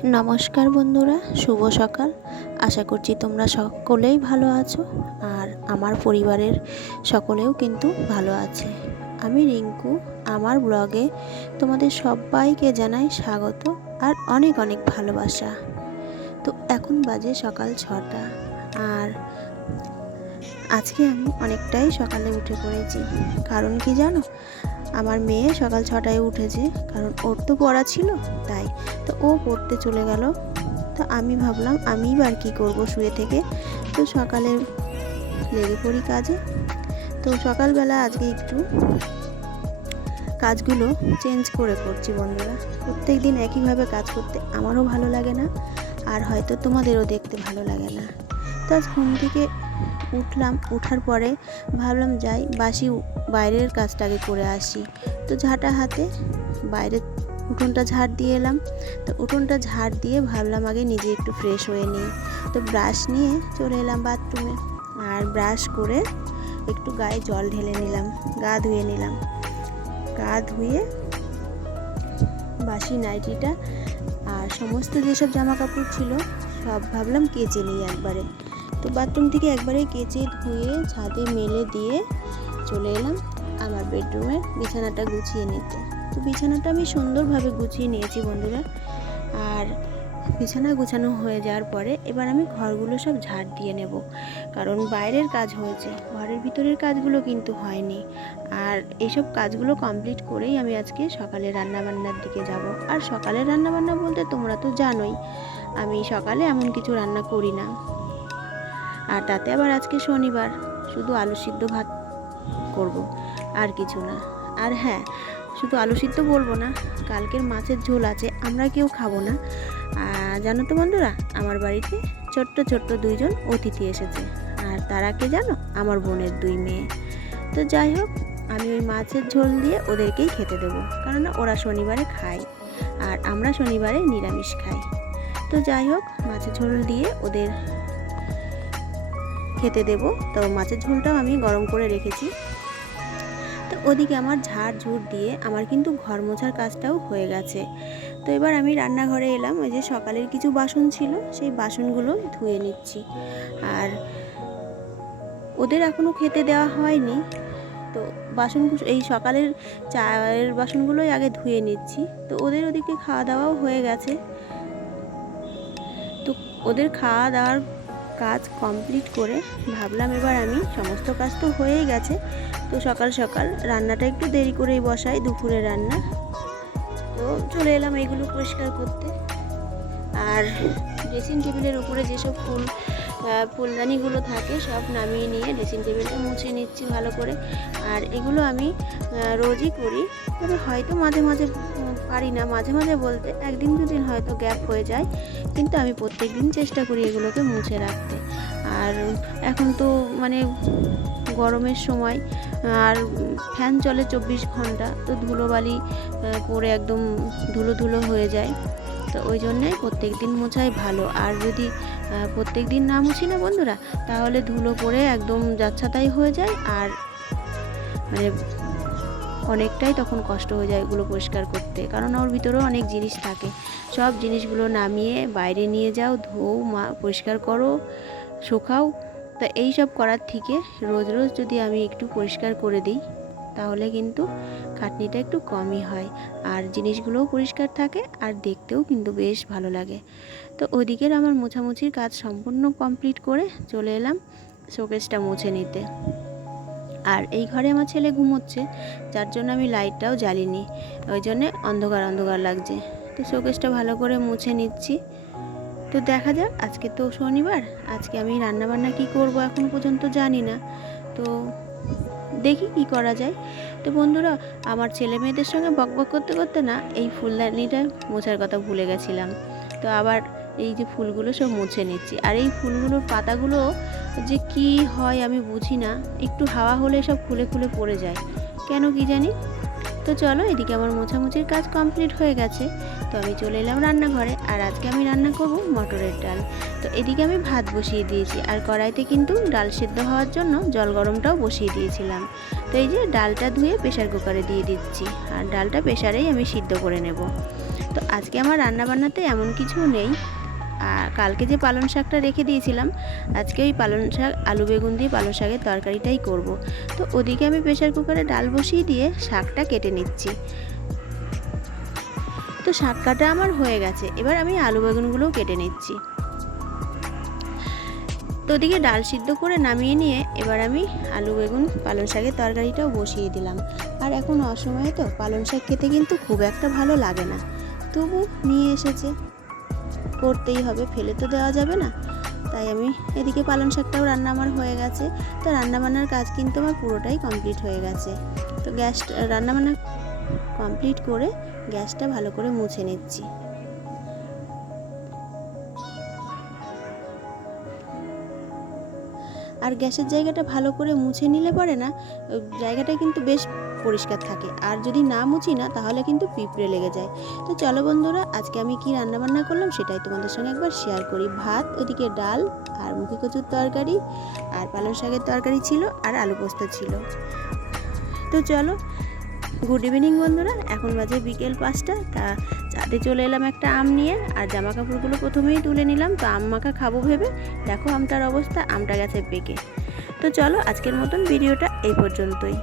নমস্কার বন্ধুরা, শুভ সকাল। আশা করছি তোমরা সকলেই ভালো আছো আর আমার পরিবারের সকলেও কিন্তু ভালো আছে। আমি রিঙ্কু, আমার ব্লগে তোমাদের সবাইকে জানাই স্বাগত আর অনেক অনেক ভালোবাসা। তো এখন বাজে সকাল 6টা আর আজকে আমি অনেকটাই সকালে উঠে পড়েছি। কারণ কি জানো, আমার মেয়ে সকাল 6টায় উঠেছে, কারণ ওর তো পড়া ছিল, তাই তো ও পড়তে চলে গেল। তো আমি ভাবলাম আমি আর কি করব শুয়ে থেকে, তো সকালে লেগে পড়ি কাজে। তো সকালবেলা আজকে একটু কাজগুলো চেঞ্জ করে করছি বন্ধুরা। প্রত্যেক দিন একইভাবে কাজ করতে আমারও ভালো লাগে না, আর হয়তো তোমাদেরও দেখতে ভালো লাগে না। তো আজ ঘুম থেকে উঠলাম, উঠার পরে ভাবলাম যাই বাসি বাইরের কাজটাকে করে আসি। তো ঝাঁটা হাতে বাইরের উঠোনটা ঝাড় দিয়ে এলাম। তো উঠোনটা ঝাড় দিয়ে ভাবলাম আগে নিজে একটু ফ্রেশ হয়ে নিই। তো ব্রাশ নিয়ে চলে এলাম বাথরুমে, আর ব্রাশ করে একটু গায়ে জল ঢেলে নিলাম, গা ধুয়ে নিলাম। গা ধুয়ে বাসি নাইটিটা আর সমস্ত যেসব জামা কাপড় ছিল সব ভাবলাম কেচে নিই একবারে। তো বাথরুম থেকে একবারে কেচে ধুয়ে ছাদে মেলে দিয়ে চলে এলাম আমার বেডরুমে বিছানাটা গুছিয়ে নিতে। তো বিছানাটা আমি সুন্দরভাবে গুছিয়ে নিয়েছি বন্ধুরা। আর বিছানা গুছানো হয়ে যাওয়ার পরে এবার আমি ঘরগুলো সব ঝাড় দিয়ে নেব, কারণ বাইরের কাজ হয়েছে, ঘরের ভিতরের কাজগুলো কিন্তু হয়নি। আর এইসব কাজগুলো কমপ্লিট করেই আমি আজকে সকালে রান্নাবান্নার দিকে যাব। আর সকালে রান্নাবান্না বলতে তোমরা তো জানোই আমি সকালে এমন কিছু রান্না করি না। আর তাতে আবার আজকে শনিবার, শুধু আলু সিদ্ধ ভাত করব, আর কিছু না। আর হ্যাঁ, শুধু আলু সিদ্ধ বলবো না, কালকের মাছের ঝোল আছে, আমরা কেউ খাবো না। জানো তো বন্ধুরা, আমার বাড়িতে ছোট্ট ছোট্ট 2জন অতিথি এসেছে, আর তারা কে জানো, আমার বোনের 2 মেয়ে। তো যাই হোক, আমি ওই মাছের ঝোল দিয়ে ওদেরকেই খেতে দেবো, কারণ ওরা শনিবারে খায় আর আমরা শনিবারে নিরামিষ খাই। তো যাই হোক, মাছের ঝোল দিয়ে ওদের খেতে দেব। তো মাছের ঝোলটাও আমি গরম করে রেখেছি। তো ওদিকে আমার ঝাড় ঝুড় দিয়ে আমার কিন্তু ঘর মোছার কাজটাও হয়ে গেছে। তো এবার আমি রান্নাঘরে এলাম, ওই যে সকালের কিছু বাসন ছিল সেই বাসনগুলো ধুয়ে নিচ্ছি। আর ওদের এখনও খেতে দেওয়া হয়নি, তো বাসনগুলো এই সকালের চায়ের বাসনগুলোই আগে ধুয়ে নিচ্ছি। তো ওদের ওদিকে খাওয়া দাওয়াও হয়ে গেছে। তো ওদের খাওয়া দাওয়ার কাজ কমপ্লিট করে ভাবলাম এবার আমি, সমস্ত কাজ তো হয়েই গেছে, তো সকাল সকাল রান্নাটা একটু দেরি করেই বসাই, দুপুরের রান্না। তো চলে এলাম এইগুলো পরিষ্কার করতে। আর ড্রেসিং টেবিলের উপরে যেসব ফুলদানিগুলো থাকে সব নামিয়ে নিয়ে ড্রেসিং টেবিলটা মুছে নিচ্ছি ভালো করে। আর এগুলো আমি রোজই করি, তবে হয়তো মাঝে মাঝে পারি না, মাঝে মাঝে বলতে 1-2 দিন হয়তো গ্যাপ হয়ে যায়, কিন্তু আমি প্রত্যেক দিন চেষ্টা করি এগুলোকে মুছে রাখতে। আর এখন তো মানে গরমের সময়, আর ফ্যান চলে 24 ঘন্টা, তো ধুলোবালি পরে একদম ধুলো ধুলো হয়ে যায়। তো ওই জন্যে প্রত্যেক দিন মোছাই ভালো। আর যদি প্রত্যেক দিন না মুছি না বন্ধুরা, তাহলে ধুলো পড়ে একদম যাচ্ছাতাই হয়ে যায়, আর মানে অনেকটাই তখন কষ্ট হয়ে যায় এগুলো পরিষ্কার করতে, কারণ ওর ভিতরেও অনেক জিনিস থাকে। সব জিনিসগুলো নামিয়ে বাইরে নিয়ে যাও, ধোও, পরিষ্কার করো, শুকাও। তা এই সব করার থেকে রোজ রোজ যদি আমি একটু পরিষ্কার করে দিই, তাহলে কিন্তু খাটনিটা একটু কমই হয়, আর জিনিসগুলোও পরিষ্কার থাকে, আর দেখতেও কিন্তু বেশ ভালো লাগে। তো ওদিকের আমার মোছামুছির কাজ সম্পূর্ণ কমপ্লিট করে চলে এলাম শোকেসটা মুছে নিতে। আর এই ঘরে আমার ছেলে ঘুমোচ্ছে, যার জন্য আমি লাইটটাও জ্বালিনি, ওই জন্যে অন্ধকার অন্ধকার লাগছে। তো শোকেসটা ভালো করে মুছে নিচ্ছি। তো দেখা যাক, আজকে তো শনিবার, আজকে আমি রান্নাবান্না কি করব এখন পর্যন্ত জানি না, তো দেখি কি করা যায়। তো বন্ধুরা, আমার ছেলে মেয়েদের সঙ্গে বকবক করতে করতে না এই ফুলদানিটা মোছার কথা ভুলে গেছিলাম। তো আবার এই যে ফুলগুলো সব মুছে নিচ্ছি, আর এই ফুলগুলোর পাতাগুলো যে কি হয় আমি বুঝি না, একটু হাওয়া হলে সব খুলে খুলে পড়ে যায়, কেন কি জানি। তো চলো, এদিকে আমার মোছামুছির কাজ কমপ্লিট হয়ে গেছে। তো আমি চলে এলাম রান্নাঘরে, আর আজকে আমি রান্না করব মটরের ডাল। তো এদিকে আমি ভাত বসিয়ে দিয়েছি, আর কড়াইতে কিন্তু ডাল সেদ্ধ হওয়ার জন্য জল গরমটাও বসিয়ে দিয়েছিলাম। তো এই যে ডালটা ধুয়ে প্রেশার কুকারে দিয়ে দিচ্ছি, আর ডালটা প্রেশারেই আমি সিদ্ধ করে নেব। তো আজকে আমার রান্নাবান্নাতে এমন কিছু নেই। আর কালকে যে পালং শাকটা রেখে দিয়েছিলাম, আজকে ওই পালং শাক আলু বেগুন দিয়ে পালং শাকের তরকারিটাই করব। তো ওদিকে আমি প্রেসার কুকারে ডাল বসিয়ে দিয়ে শাকটা কেটে নিচ্ছি। তো শাক কাটা আমার হয়ে গেছে, এবার আমি আলু বেগুনগুলোও কেটে নিচ্ছি। তো ওদিকে ডাল সিদ্ধ করে নামিয়ে নিয়ে এবার আমি আলু বেগুন পালং শাকের তরকারিটাও বসিয়ে দিলাম। আর এখন অসময়ে তো পালং শাক খেতে কিন্তু খুব একটা ভালো লাগে না, তবু নিয়ে এসেছে, করতেই হবে, ফেলে তো দেওয়া যাবে না। তাই আমি এদিকে পালং শাকটাও রান্না আমার হয়ে গেছে। তো রান্নাবান্নার কাজ কিন্তু আমার পুরোটাই কমপ্লিট হয়ে গেছে। তো রান্নাবান্না কমপ্লিট করে গ্যাসটা ভালো করে মুছে নিচ্ছি। আর গ্যাসের জায়গাটা ভালো করে মুছে নিলে পরে না জায়গাটা কিন্তু বেশ পরিষ্কার থাকে, আর যদি না মুছি না তাহলে কিন্তু পিঁপড়ে লেগে যায়। তো চলো বন্ধুরা, আজকে আমি কি রান্নাবান্না করলাম সেটাই তোমাদের সঙ্গে একবার শেয়ার করি। ভাত, ওদিকে ডাল আর মুখি কচুর তরকারি আর পালং শাকের তরকারি ছিল আর আলু পোস্ত ছিল। তো চলো, গুড ইভিনিং বন্ধুরা, এখন বাজে বিকেল 5টা। তা ছাদে চলে এলাম একটা আম নিয়ে, আর জামা কাপড়গুলো প্রথমেই তুলে নিলাম। তো আম মাখা খাবো ভেবে, দেখো আমটার অবস্থা, আমটা গেছে পেকে। তো চলো, আজকের মতন ভিডিওটা এই পর্যন্তই।